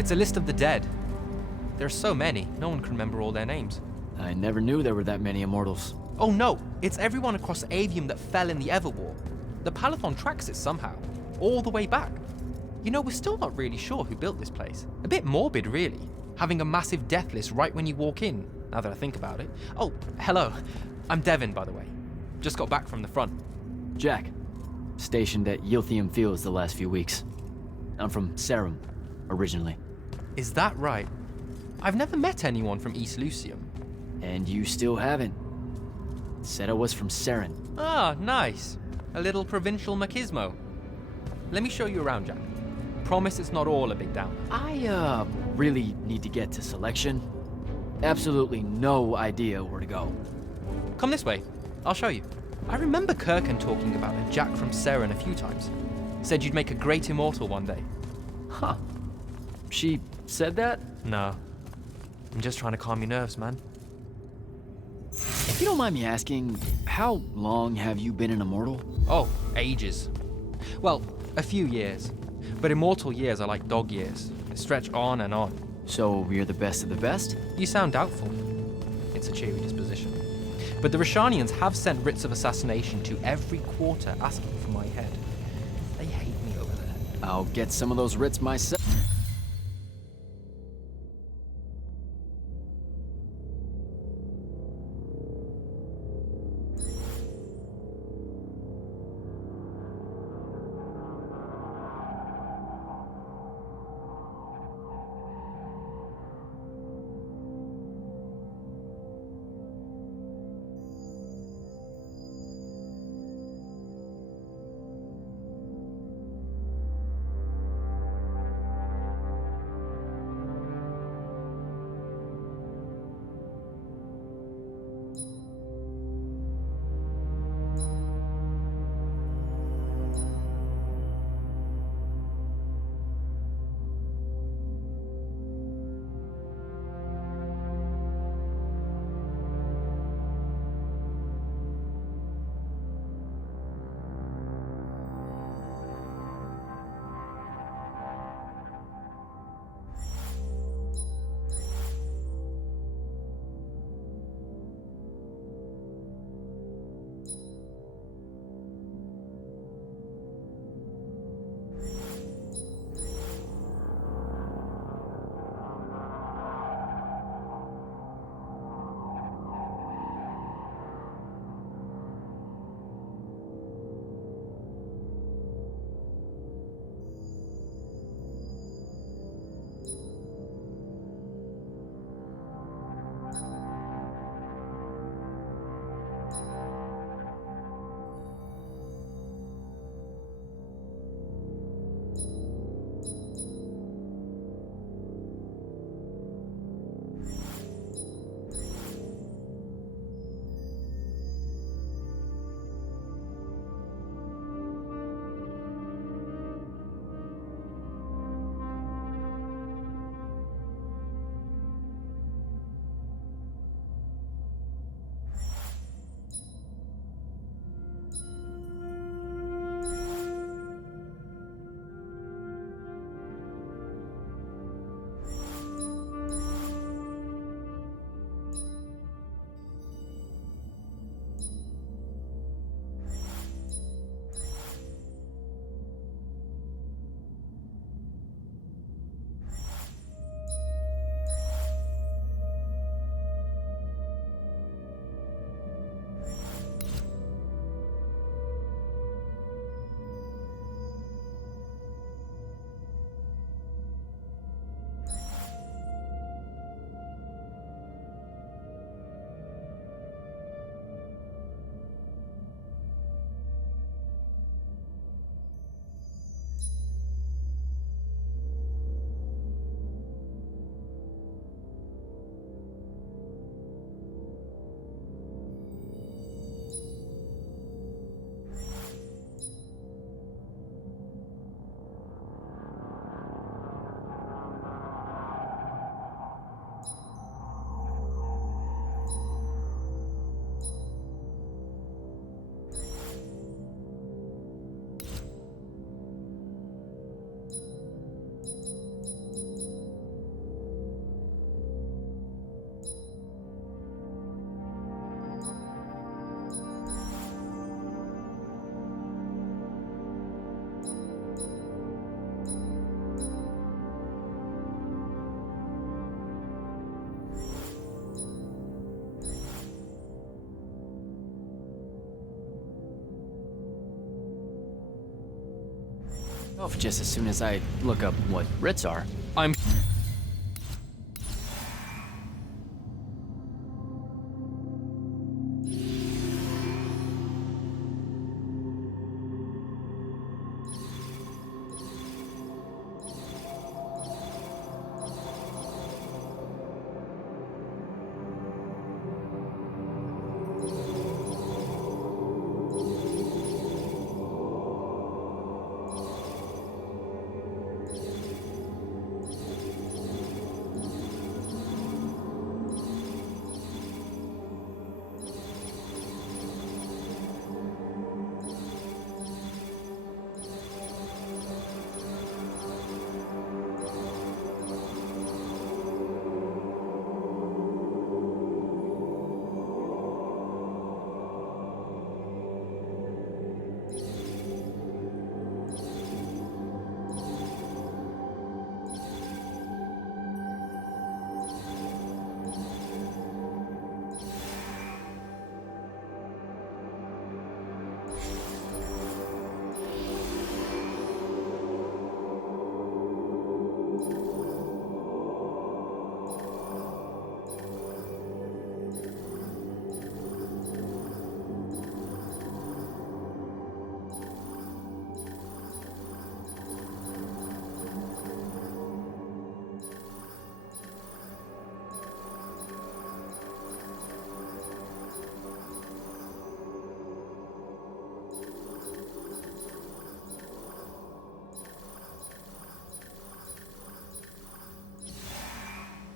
It's a list of the dead. There are so many, no one can remember all their names. I never knew there were that many Immortals. Oh no, it's everyone across Aveum that fell in the Everwar. The Palathon tracks it somehow, all the way back. You know, we're still not really sure who built this place. A bit morbid, really, having a massive death list right when you walk in, now that I think about it. Oh, hello. I'm Devin, by the way. Just got back from the front. Jack, stationed at Yilthium Fields the last few weeks. I'm from Serum, originally. Is that right? I've never met anyone from East Lucium. And you still haven't. Said I was from Seren. Ah, nice. A little provincial machismo. Let me show you around, Jack. Promise it's not all a big downer. I, really need to get to selection. Absolutely no idea where to go. Come this way. I'll show you. I remember Kirkan talking about a Jack from Seren a few times. Said you'd make a great immortal one day. Huh. She said that? No. I'm just trying to calm your nerves, man. If you don't mind me asking, how long have you been an Immortal? Oh, ages. Well, a few years. But immortal years are like dog years. They stretch on and on. So you're the best of the best? You sound doubtful. It's a cheery disposition. But the Rashanians have sent writs of assassination to every quarter asking for my head. They hate me over there. I'll get some of those writs myself. Off just as soon as I look up what Rits are. I'm...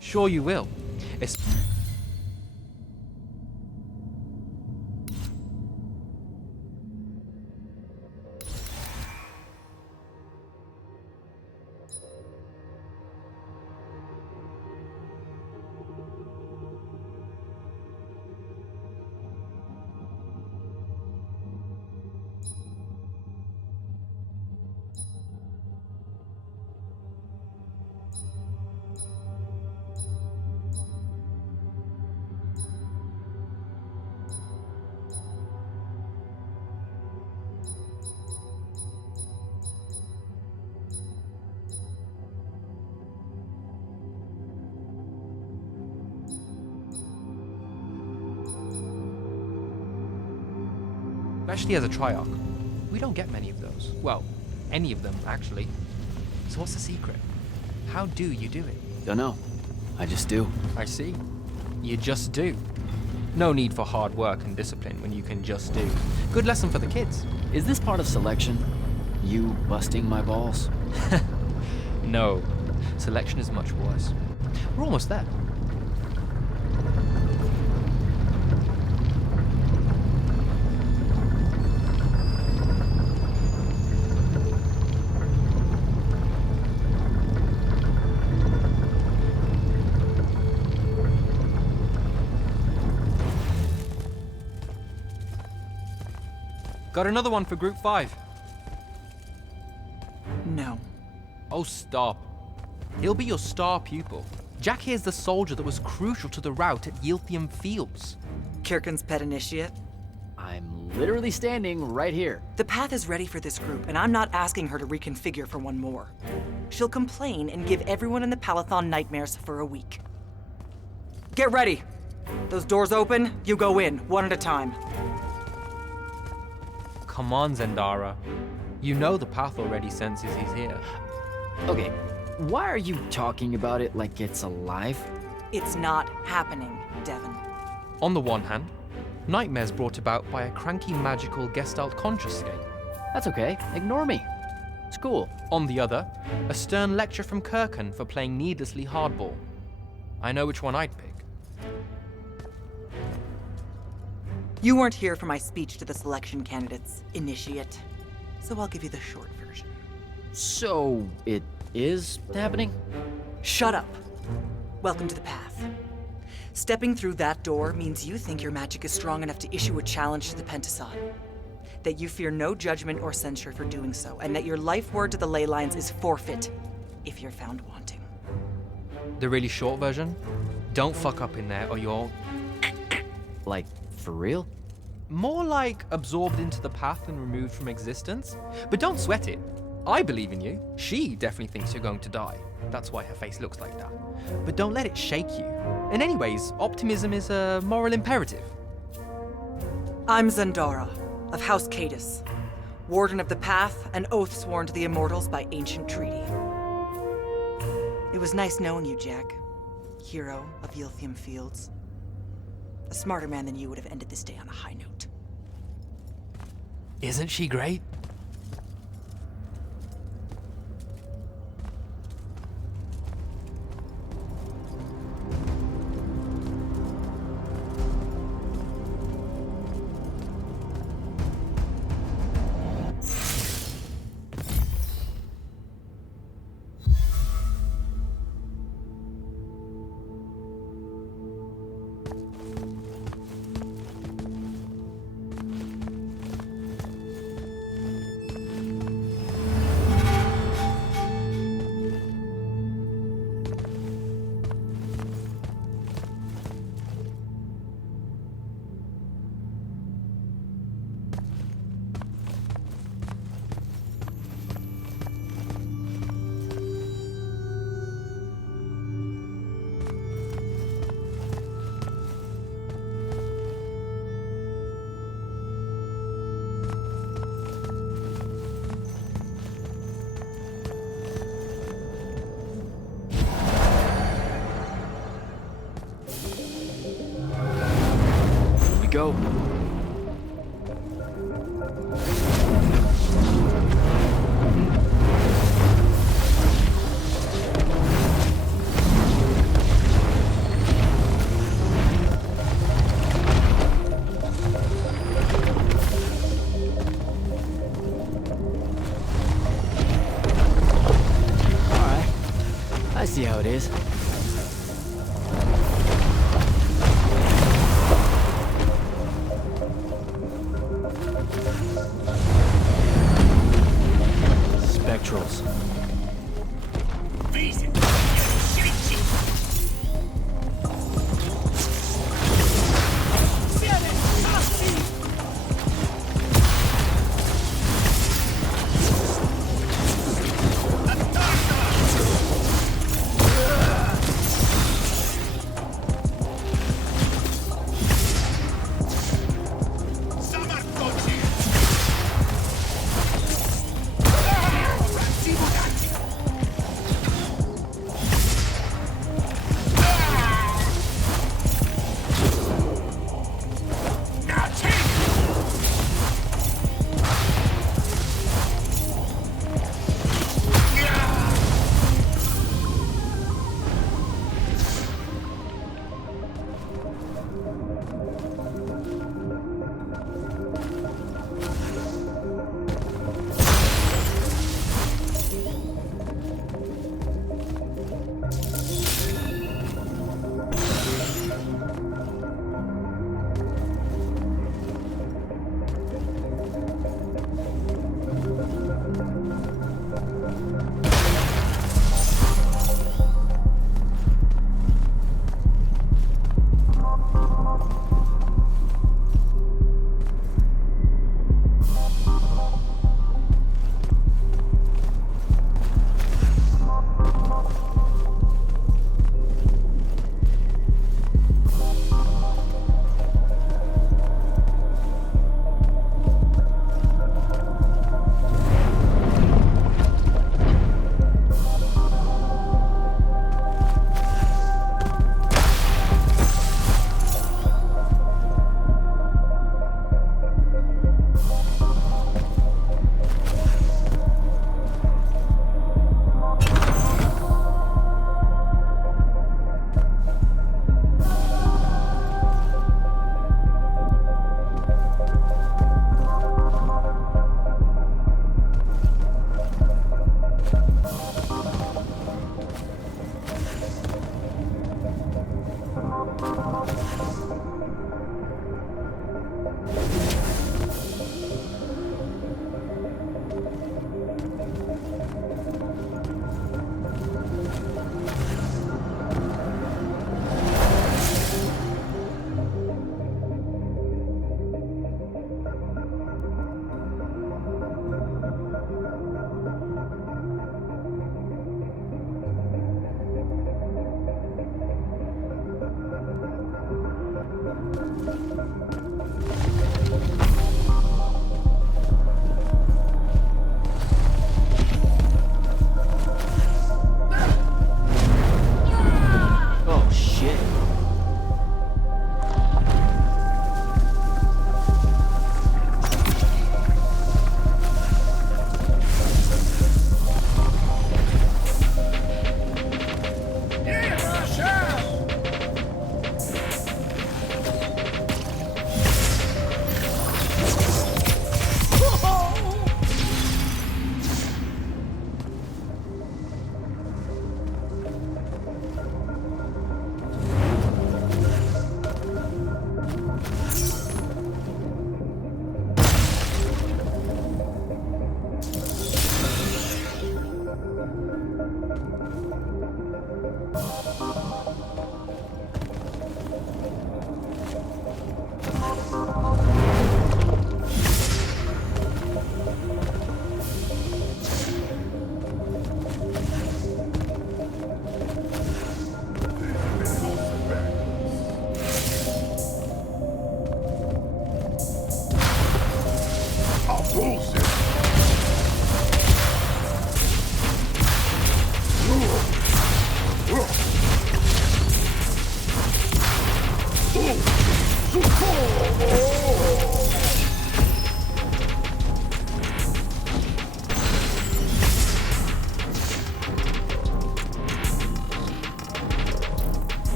Sure you will. It's... Especially as a Triarch, we don't get many of those. Well, any of them, actually. So what's the secret? How do you do it? Don't know. I just do. I see. You just do. No need for hard work and discipline when you can just do. Good lesson for the kids. Is this part of selection? You busting my balls? No. Selection is much worse. We're almost there. Got another one for Group 5. No. Oh, stop. He'll be your star pupil. Jack here's the soldier that was crucial to the rout at Yilthium Fields. Kirkin's pet initiate? I'm literally standing right here. The path is ready for this group, and I'm not asking her to reconfigure for one more. She'll complain and give everyone in the Palathon nightmares for a week. Get ready! Those doors open, you go in, one at a time. Come on, Zendara. You know the path already senses he's here. Okay, why are you talking about it like it's alive? It's not happening, Devon. On the one hand, nightmares brought about by a cranky magical Gestalt consciousscape. That's okay, ignore me. It's cool. On the other, a stern lecture from Kirkin for playing needlessly hardball. I know which one I'd pick. You weren't here for my speech to the selection candidates, initiate. So I'll give you the short version. So, it is happening? Shut up. Welcome to the path. Stepping through that door means you think your magic is strong enough to issue a challenge to the Pentason. That you fear no judgment or censure for doing so, and that your life word to the ley lines is forfeit if you're found wanting. The really short version? Don't fuck up in there or you're... Like, for real? More like absorbed into the path and removed from existence. But don't sweat it. I believe in you. She definitely thinks you're going to die. That's why her face looks like that. But don't let it shake you. And anyways, optimism is a moral imperative. I'm Zendara, of House Cadus, Warden of the Path, an oath sworn to the Immortals by ancient treaty. It was nice knowing you, Jack. Hero of Yilthium Fields. A smarter man than you would have ended this day on a high note. Isn't she great? Go. All right. I see how it is. Spectrals.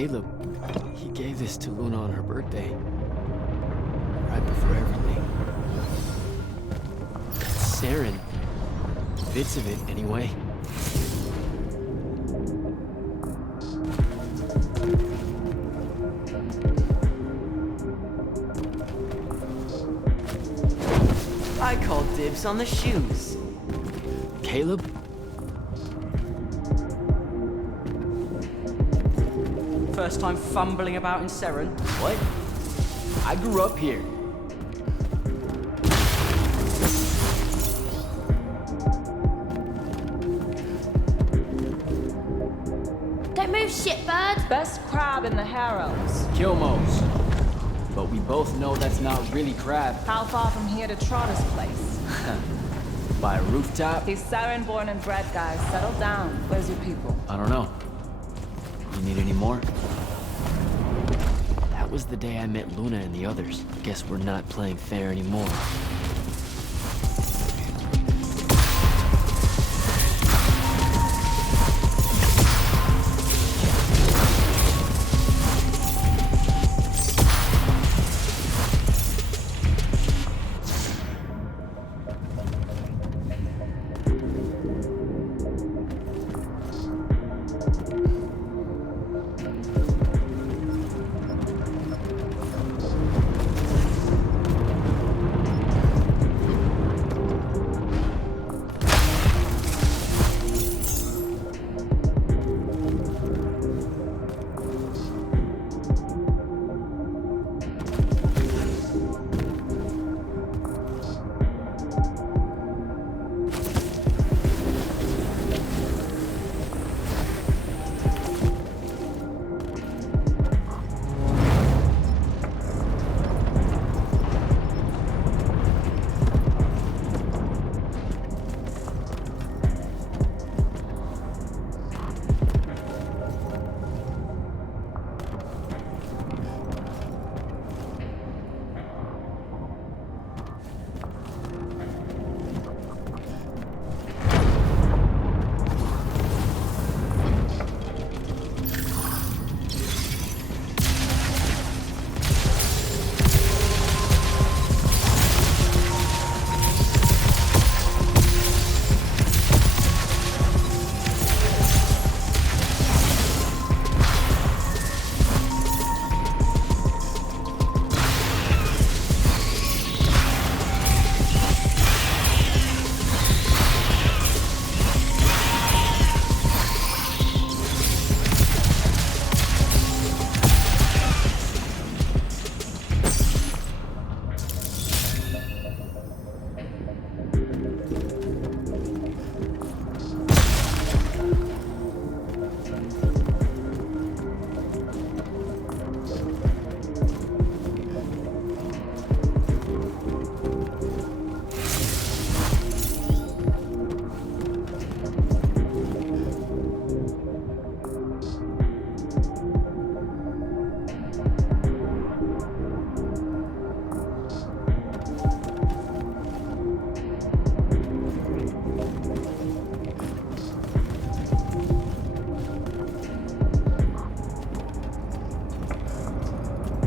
Caleb, he gave this to Luna on her birthday. Right before everything. That's Saren. Bits of it, anyway. I call dibs on the shoes. Caleb? First time fumbling about in Saren. What? I grew up here. Don't move, shitbird! Best crab in the harems. Kilmos. But we both know that's not really crab. How far from here to Trotter's place? By a rooftop? He's Saren born and bred, guys. Settle down. Where's your people? I don't know. You need any more? That was the day I met Luna and the others. Guess we're not playing fair anymore.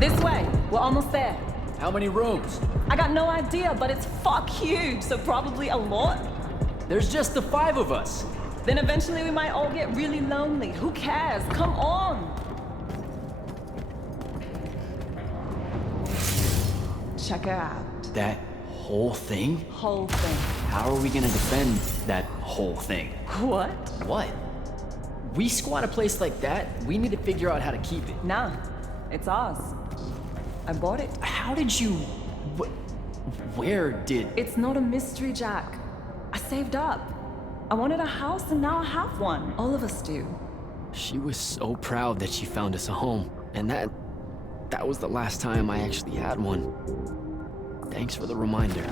This way. We're almost there. How many rooms? I got no idea, but it's fuck huge, so probably a lot. There's just the 5 of us. Then eventually we might all get really lonely. Who cares? Come on! Check it out. That whole thing? Whole thing. How are we gonna defend that whole thing? What? What? We squat a place like that, we need to figure out how to keep it. Nah, it's ours. I bought it. How did you... Where did... It's not a mystery, Jack. I saved up. I wanted a house and now I have one. All of us do. She was so proud that she found us a home. And that was the last time I actually had one. Thanks for the reminder.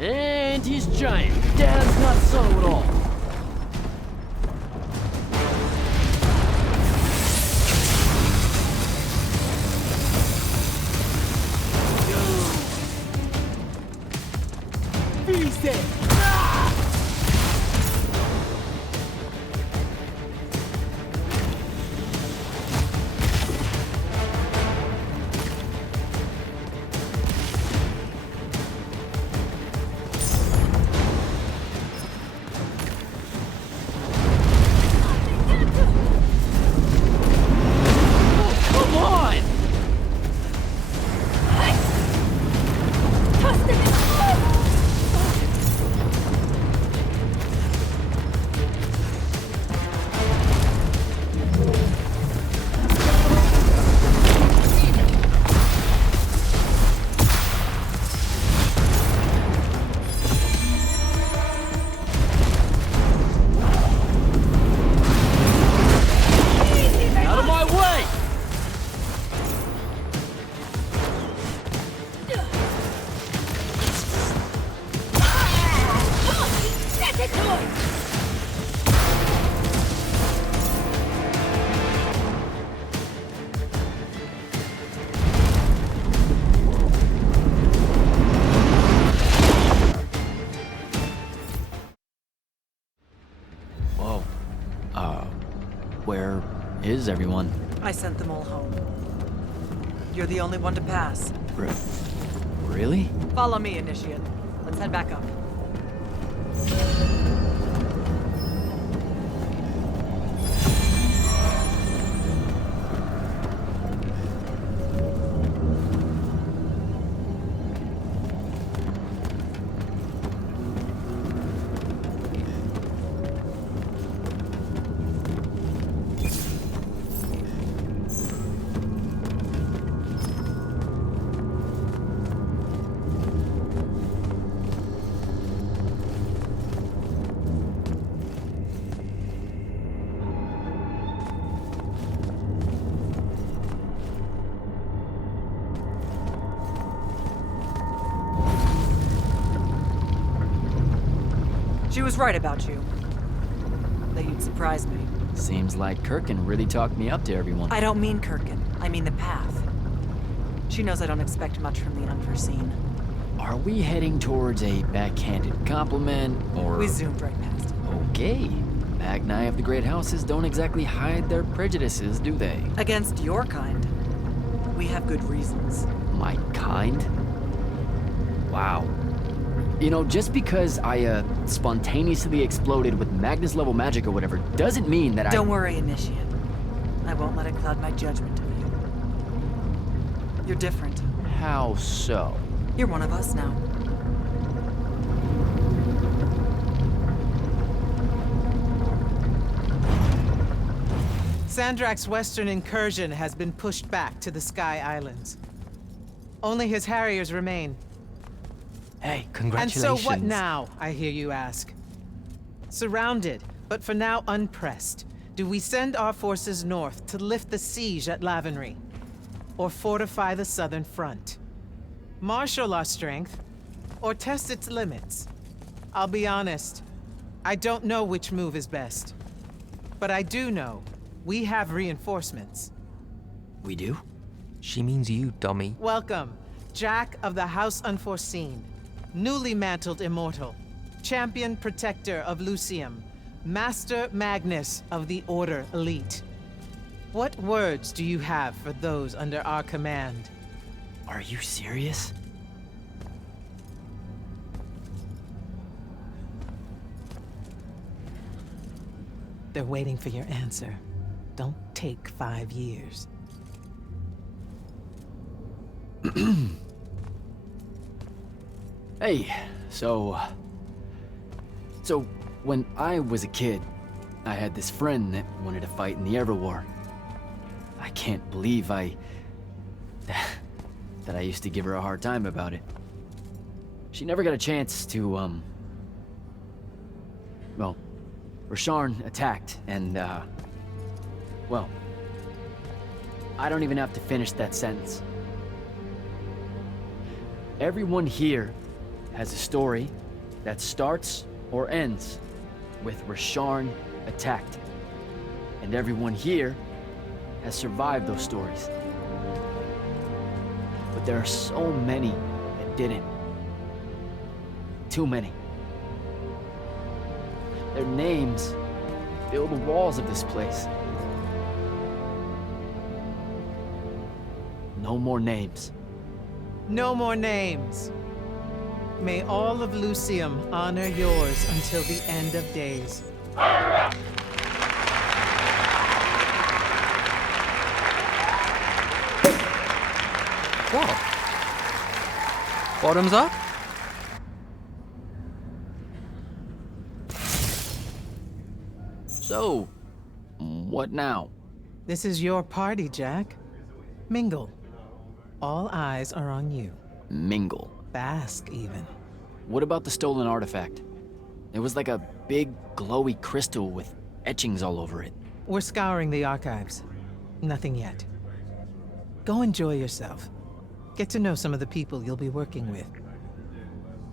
And he's giant. Dad's not subtle at all. Where is everyone? I sent them all home. You're the only one to pass. Really? Follow me, Initiate. Let's head back up. She was right about you. That you'd surprise me. Seems like Kirkin really talked me up to everyone. I don't mean Kirkin. I mean the path. She knows I don't expect much from the unforeseen. Are we heading towards a backhanded compliment, or... We zoomed right past it. Okay. Magni of the Great Houses don't exactly hide their prejudices, do they? Against your kind. We have good reasons. My kind? Wow. You know, just because I, spontaneously exploded with Magnus-level magic or whatever, doesn't mean that Don't worry, Initiate. I won't let it cloud my judgment of you. You're different. How so? You're one of us now. Sandrak's western incursion has been pushed back to the Sky Islands. Only his Harriers remain. Hey, And congratulations. so what now, I hear you ask? Surrounded, but for now unpressed, do we send our forces north to lift the siege at Lavenry? Or fortify the southern front? Marshal our strength, or test its limits? I'll be honest, I don't know which move is best. But I do know we have reinforcements. We do? She means you, dummy. Welcome, Jack of the House Unforeseen, newly mantled immortal, champion protector of Lucium, Master Magnus of the Order Elite. What words do you have for those under our command? Are you serious? They're waiting for your answer. Don't take 5 years. Hey, so when I was a kid, I had this friend that wanted to fight in the Everwar. I can't believe that I used to give her a hard time about it. She never got a chance to, well, Rasharn attacked, and, well, I don't even have to finish that sentence. Everyone here has a story that starts or ends with Rasharn attacked. And everyone here has survived those stories. But there are so many that didn't. Too many. Their names fill the walls of this place. No more names. No more names. May all of Lucium honor yours until the end of days. What? Bottoms up? So, what now? This is your party, Jack. Mingle. All eyes are on you. Mingle. Bask, even. What about the stolen artifact? It was like a big, glowy crystal with etchings all over it. We're scouring the archives. Nothing yet. Go enjoy yourself. Get to know some of the people you'll be working with.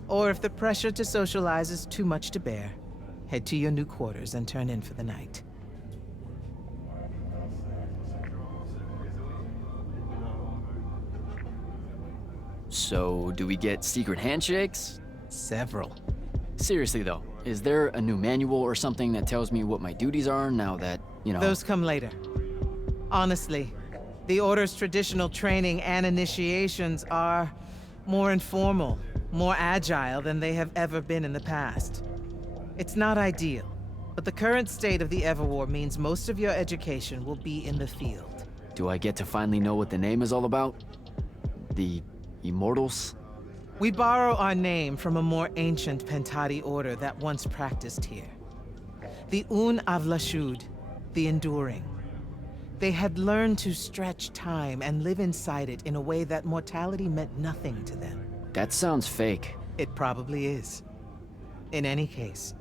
Or if the pressure to socialize is too much to bear, head to your new quarters and turn in for the night. So, do we get secret handshakes? Several. Seriously though, is there a new manual or something that tells me what my duties are now that you know... Those come later. Honestly, the Order's traditional training and initiations are more informal, more agile than they have ever been in the past. It's not ideal, but the current state of the Everwar means most of your education will be in the field. Do I get to finally know what the name is all about? The Immortals? We borrow our name from a more ancient Pentati order that once practiced here. The Un Avlashud, the Enduring. They had learned to stretch time and live inside it in a way that mortality meant nothing to them. That sounds fake. It probably is. In any case,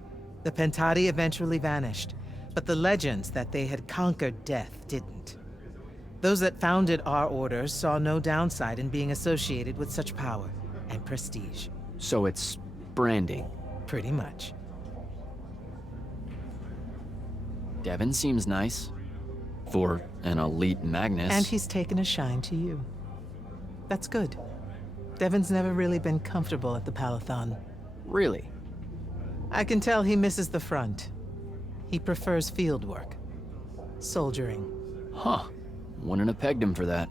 the Pentati eventually vanished, but the legends that they had conquered death didn't. Those that founded our order saw no downside in being associated with such power and prestige. So it's branding. Pretty much. Devin seems nice. For an elite Magnus. And he's taken a shine to you. That's good. Devin's never really been comfortable at the Palathon. Really? I can tell he misses the front. He prefers field work. Soldiering. Huh. Wouldn't have pegged him for that.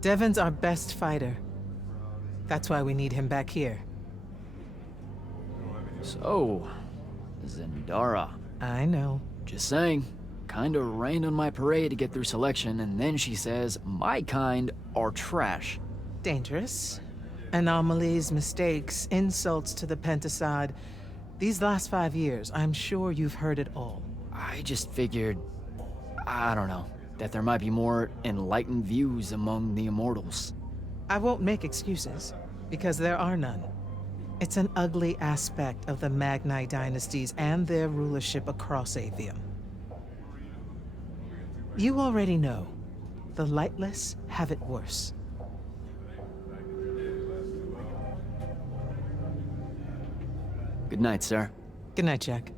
Devin's our best fighter. That's why we need him back here. So, Zendara. I know. Just saying. Kinda rained on my parade to get through selection, and then she says my kind are trash. Dangerous. Anomalies, mistakes, insults to the Pentasod. These last 5 years, I'm sure you've heard it all. I just figured, I don't know, that there might be more enlightened views among the Immortals. I won't make excuses, because there are none. It's an ugly aspect of the Magni dynasties and their rulership across Aveum. You already know, the lightless have it worse. Good night, sir. Good night, Jack.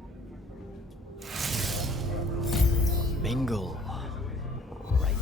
Mingle. Right.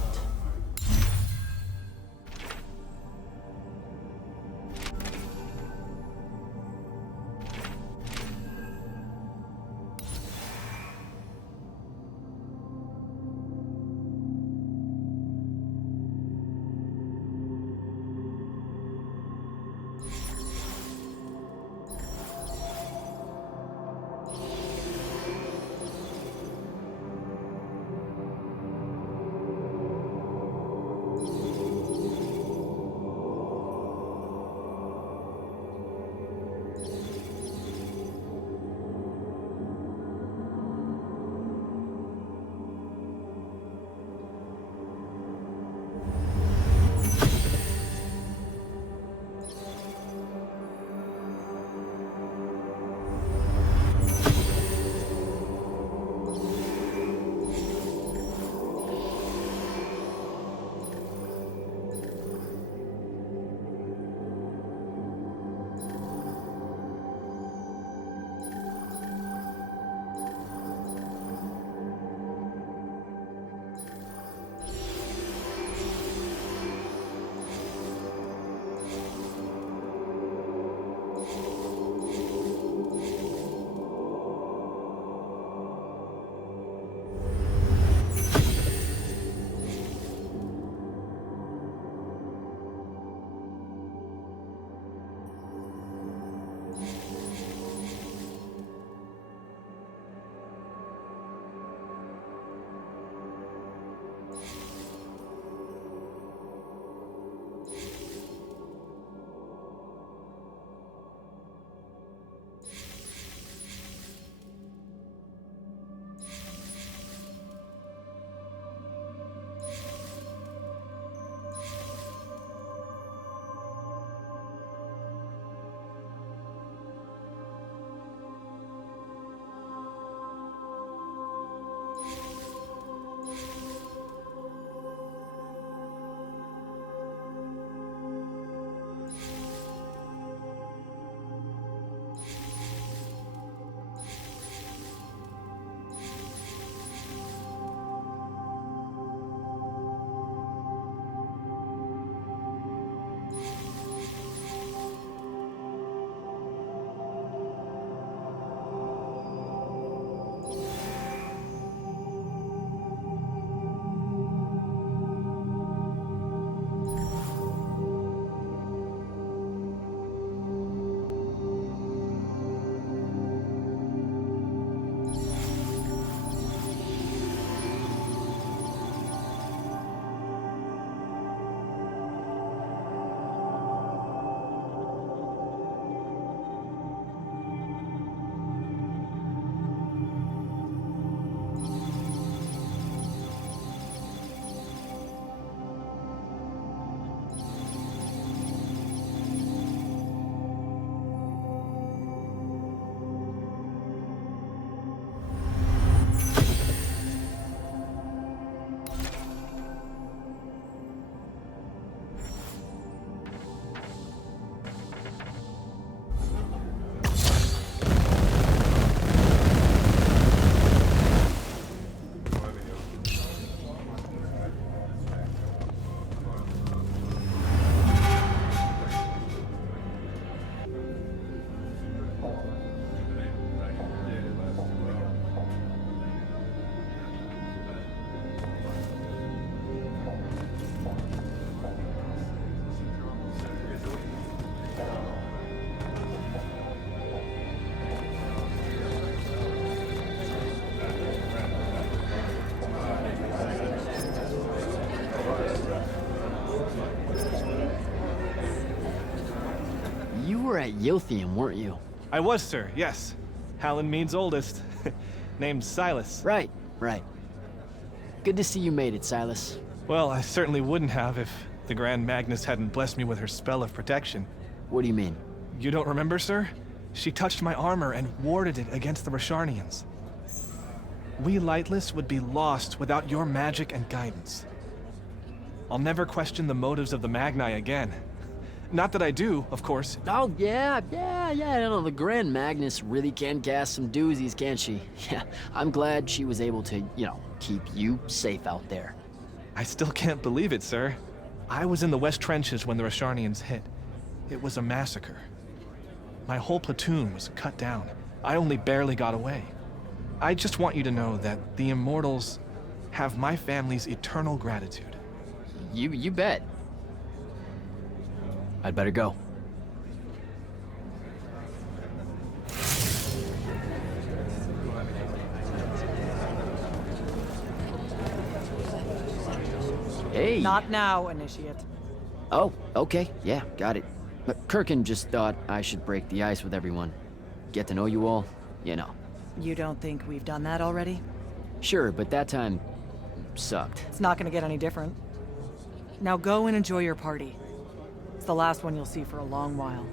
Yilthium, weren't you? I was, sir, yes. Hallen Mead's oldest. Named Silas. Right. Good to see you made it, Silas. Well, I certainly wouldn't have if the Grand Magnus hadn't blessed me with her spell of protection. What do you mean? You don't remember, sir? She touched my armor and warded it against the Rasharnians. We Lightless would be lost without your magic and guidance. I'll never question the motives of the Magni again. Not that I do, of course. Oh, yeah, I know, the Grand Magnus really can cast some doozies, can't she? Yeah, I'm glad she was able to, keep you safe out there. I still can't believe it, sir. I was in the West Trenches when the Rasharnians hit. It was a massacre. My whole platoon was cut down. I only barely got away. I just want you to know that the Immortals have my family's eternal gratitude. You bet. I'd better go. Hey. Not now, Initiate. Oh, okay. Yeah, got it. But Kirkin just thought I should break the ice with everyone. Get to know you all, You don't think we've done that already? Sure, but that time sucked. It's not gonna get any different. Now go and enjoy your party. It's the last one you'll see for a long while.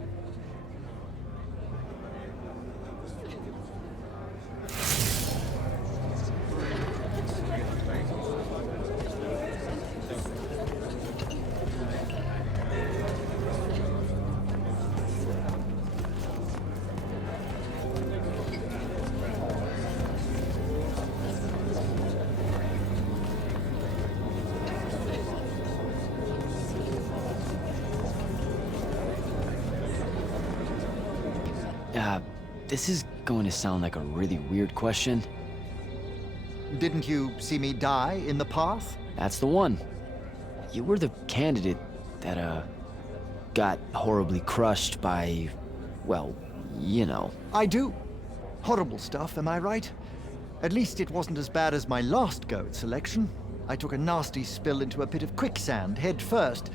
This is going to sound like a really weird question. Didn't you see me die in the path? That's the one. You were the candidate that, got horribly crushed by, well, I do. Horrible stuff, am I right? At least it wasn't as bad as my last go at selection. I took a nasty spill into a pit of quicksand head first.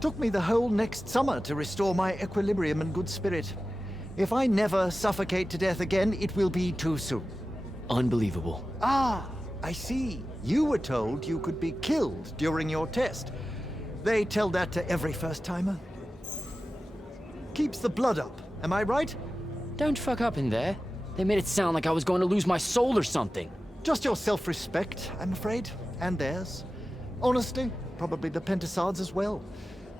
Took me the whole next summer to restore my equilibrium and good spirit. If I never suffocate to death again, it will be too soon. Unbelievable. Ah, I see. You were told you could be killed during your test. They tell that to every first-timer. Keeps the blood up, am I right? Don't fuck up in there. They made it sound like I was going to lose my soul or something. Just your self-respect, I'm afraid, and theirs. Honestly, probably the Pentasards as well.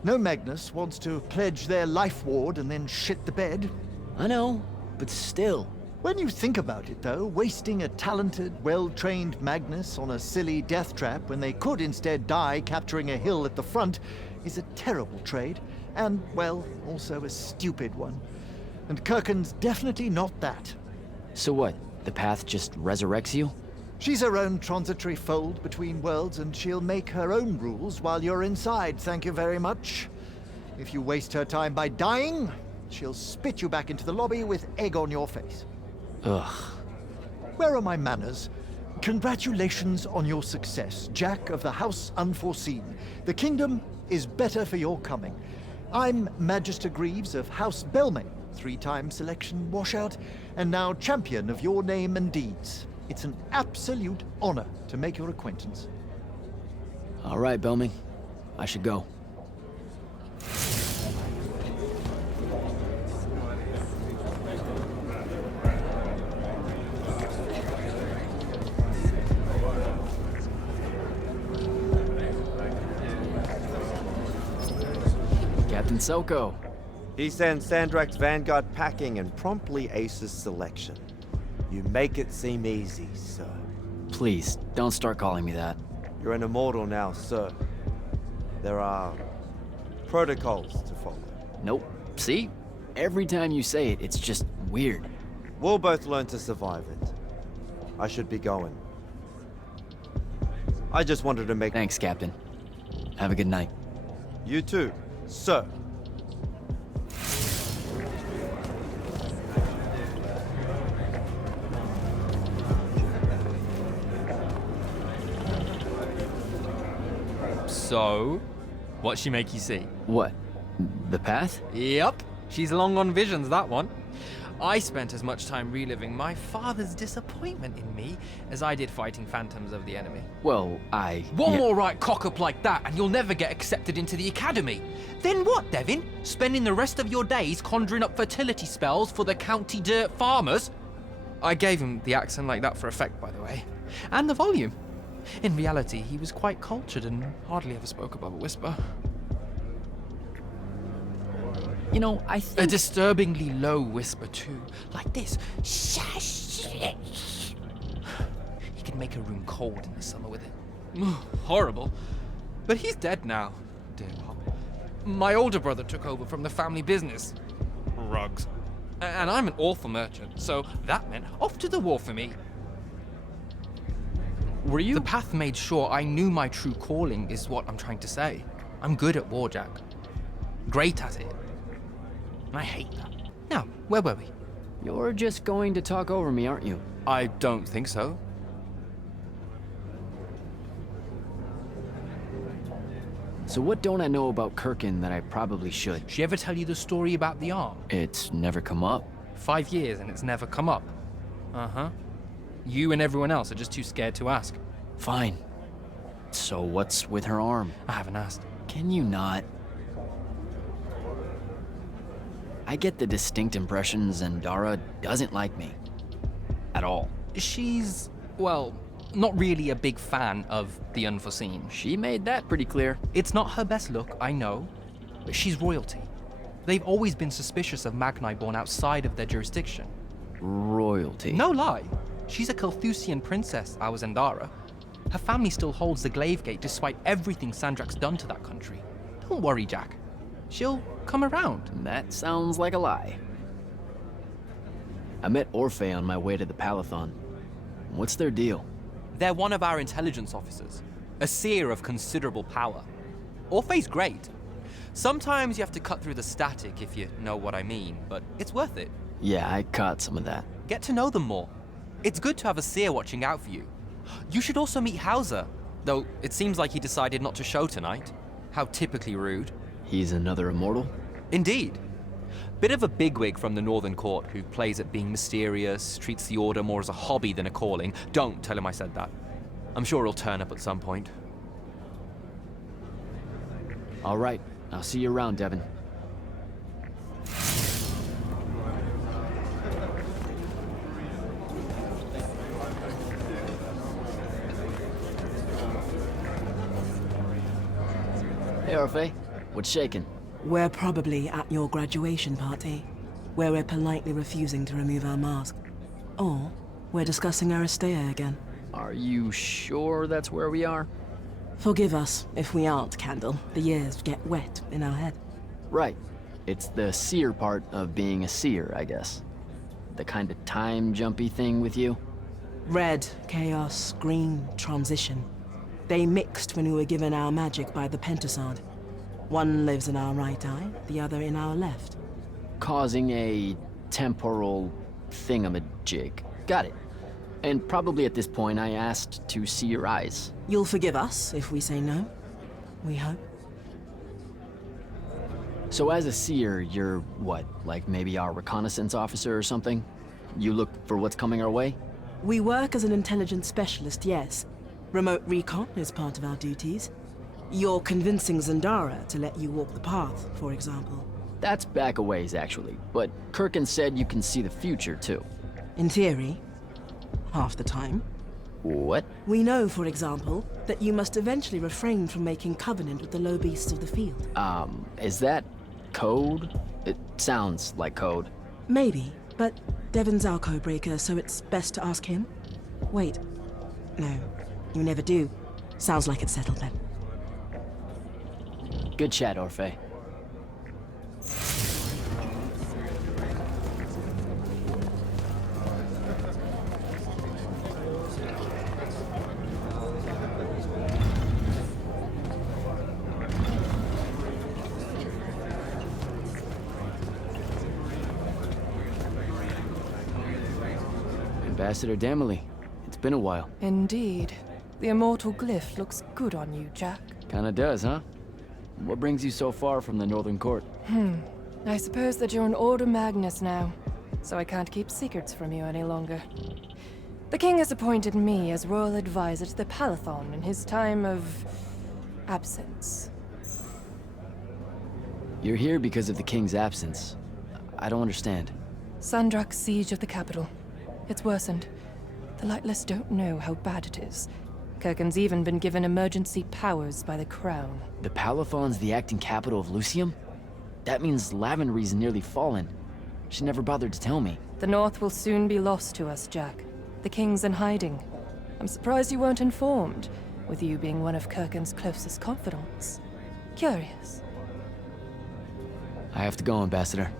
No Magnus wants to pledge their life ward and then shit the bed. I know, but still. When you think about it, though, wasting a talented, well-trained Magnus on a silly death trap when they could instead die capturing a hill at the front is a terrible trade, and, well, also a stupid one. And Kirkin's definitely not that. So what, the path just resurrects you? She's her own transitory fold between worlds, and she'll make her own rules while you're inside, thank you very much. If you waste her time by dying, she'll spit you back into the lobby with egg on your face. Ugh. Where are my manners? Congratulations on your success, Jack of the House Unforeseen. The kingdom is better for your coming. I'm Magister Greaves of House Belmane, 3-time selection washout, and now champion of your name and deeds. It's an absolute honor to make your acquaintance. All right, Belmane. I should go. Captain Soko. He sends Sandrak's Vanguard packing and promptly aces selection. You make it seem easy, sir. Please, don't start calling me that. You're an immortal now, sir. There are protocols to follow. Nope. See? Every time you say it, it's just weird. We'll both learn to survive it. I should be going. I just wanted to make... Thanks, Captain. Have a good night. You too, sir. So, what'd she make you see? What? The path? Yep. She's long on visions, that one. I spent as much time reliving my father's disappointment in me as I did fighting phantoms of the enemy. Well, One more right cock-up like that and you'll never get accepted into the academy. Then what, Devin? Spending the rest of your days conjuring up fertility spells for the county dirt farmers? I gave him the accent like that for effect, by the way. And the volume. In reality, he was quite cultured and hardly ever spoke above a whisper. You know, I think... A disturbingly low whisper, too. Like this. Shush. He could make a room cold in the summer with it. Horrible. But he's dead now, dear Pop. My older brother took over from the family business. Rugs. And I'm an awful merchant, so that meant off to the war for me. Were you? The path made sure I knew my true calling is what I'm trying to say. I'm good at war, Jack. Great at it. I hate that. Now, where were we? You're just going to talk over me, aren't you? I don't think so. So what don't I know about Kirkin that I probably should? She ever tell you the story about the arm? It's never come up. 5 years and it's never come up. Uh-huh. You and everyone else are just too scared to ask. Fine. So what's with her arm? I haven't asked. Can you not? I get the distinct impression Zendara doesn't like me. At all. She's, well, not really a big fan of the unforeseen. She made that pretty clear. It's not her best look, I know, but she's royalty. They've always been suspicious of Magni born outside of their jurisdiction. Royalty? No lie. She's a Carthusian princess, our Zendara. Her family still holds the Glaive Gate despite everything Sandrak's done to that country. Don't worry, Jack. She'll come around. That sounds like a lie. I met Orphe on my way to the Palathon. What's their deal? They're one of our intelligence officers, a seer of considerable power. Orphe's great. Sometimes you have to cut through the static, if you know what I mean, but it's worth it. Yeah, I caught some of that. Get to know them more. It's good to have a seer watching out for you. You should also meet Hauser, though it seems like he decided not to show tonight. How typically rude. He's another immortal? Indeed. Bit of a bigwig from the Northern Court who plays at being mysterious, treats the Order more as a hobby than a calling. Don't tell him I said that. I'm sure he'll turn up at some point. All right, I'll see you around, Devin. Hey, Orphe. What's shaking? We're probably at your graduation party, where we're politely refusing to remove our mask. Or we're discussing Aristea again. Are you sure that's where we are? Forgive us if we aren't, Candle. The years get wet in our head. Right. It's the seer part of being a seer, I guess. The kind of time-jumpy thing with you? Red, chaos, green, transition. They mixed when we were given our magic by the Pentasod. One lives in our right eye, the other in our left. Causing a temporal thingamajig. Got it. And probably at this point I asked to see your eyes. You'll forgive us if we say no. We hope. So as a seer, you're what? Like maybe our reconnaissance officer or something? You look for what's coming our way? We work as an intelligence specialist, yes. Remote recon is part of our duties. You're convincing Zendara to let you walk the path, for example. That's back a ways, actually. But Kirkin said you can see the future, too. In theory. Half the time. What? We know, for example, that you must eventually refrain from making covenant with the low beasts of the field. Is that code? It sounds like code. Maybe, but Devin's our codebreaker, so it's best to ask him. Wait. No, you never do. Sounds like it's settled then. Good chat, Orphe. Ambassador Damley, it's been a while. Indeed. The immortal glyph looks good on you, Jack. Kinda does, huh? What brings you so far from the Northern Court? I suppose that you're an Order Magnus now, so I can't keep secrets from you any longer. The king has appointed me as royal advisor to the Palathon in his time of absence. You're here because of the king's absence. I don't understand. Sandrak's siege of the capital. It's worsened. The Lightless don't know how bad it is. Kirken's even been given emergency powers by the crown. The Palathon's the acting capital of Lucium? That means Lavendry's nearly fallen. She never bothered to tell me. The North will soon be lost to us, Jack. The king's in hiding. I'm surprised you weren't informed, with you being one of Kirken's closest confidants. Curious. I have to go, Ambassador.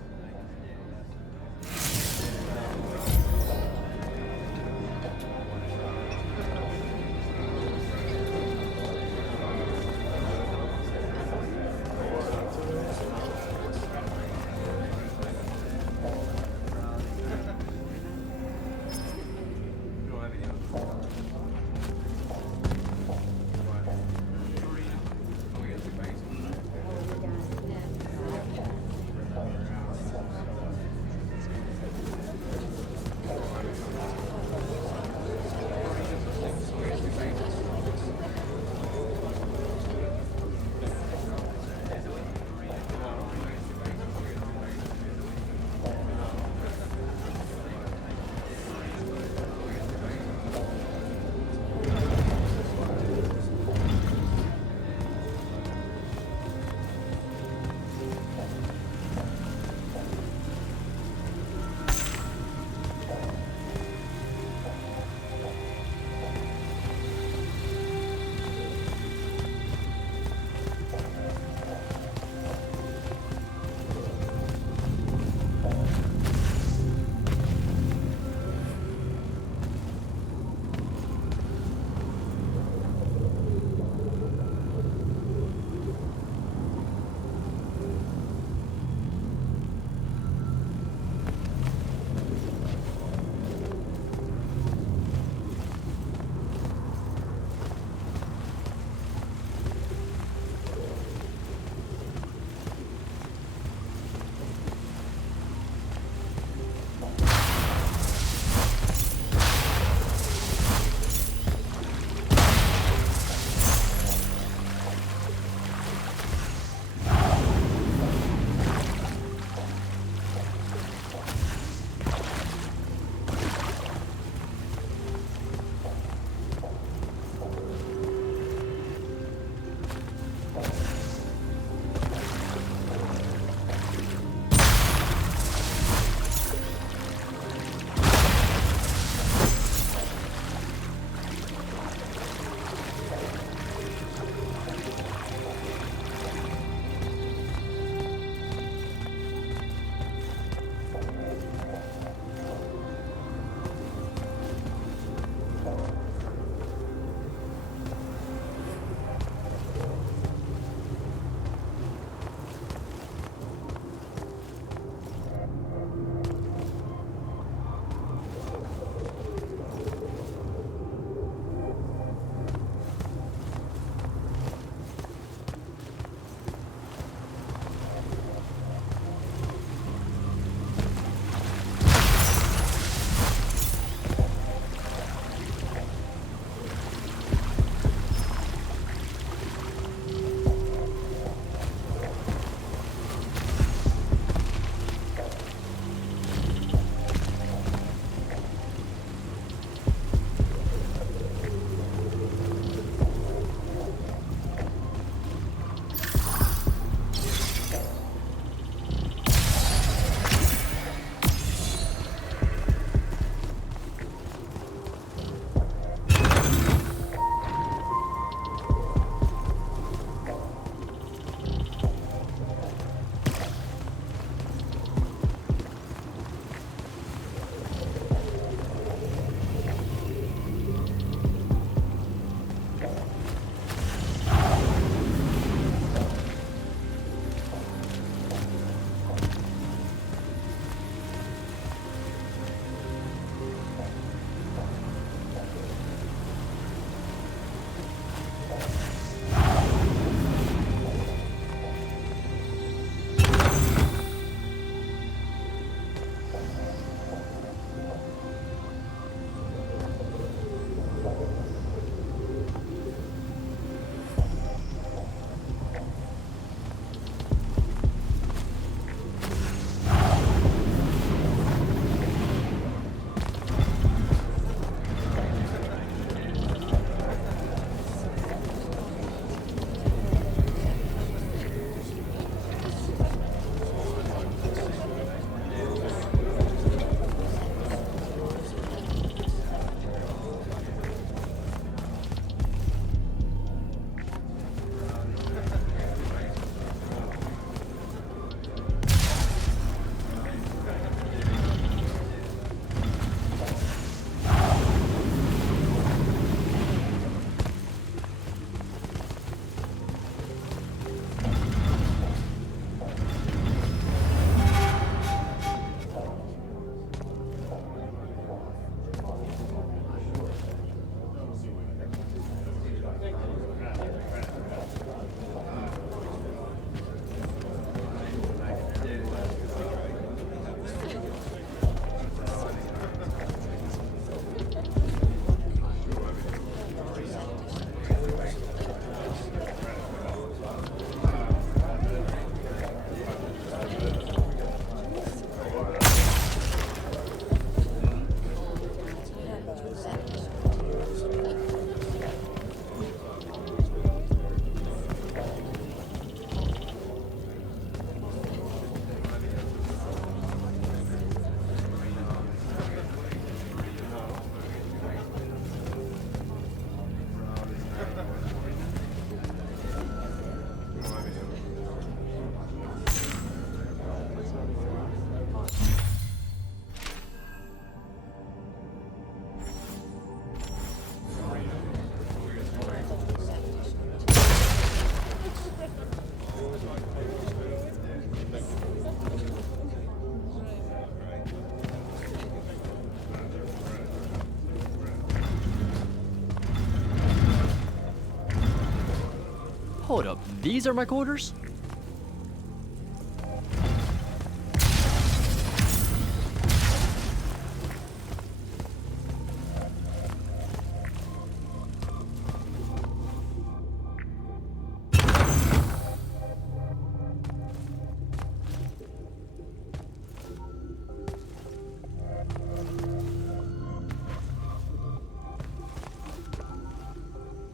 Hold up, these are my quarters?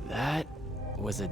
That was a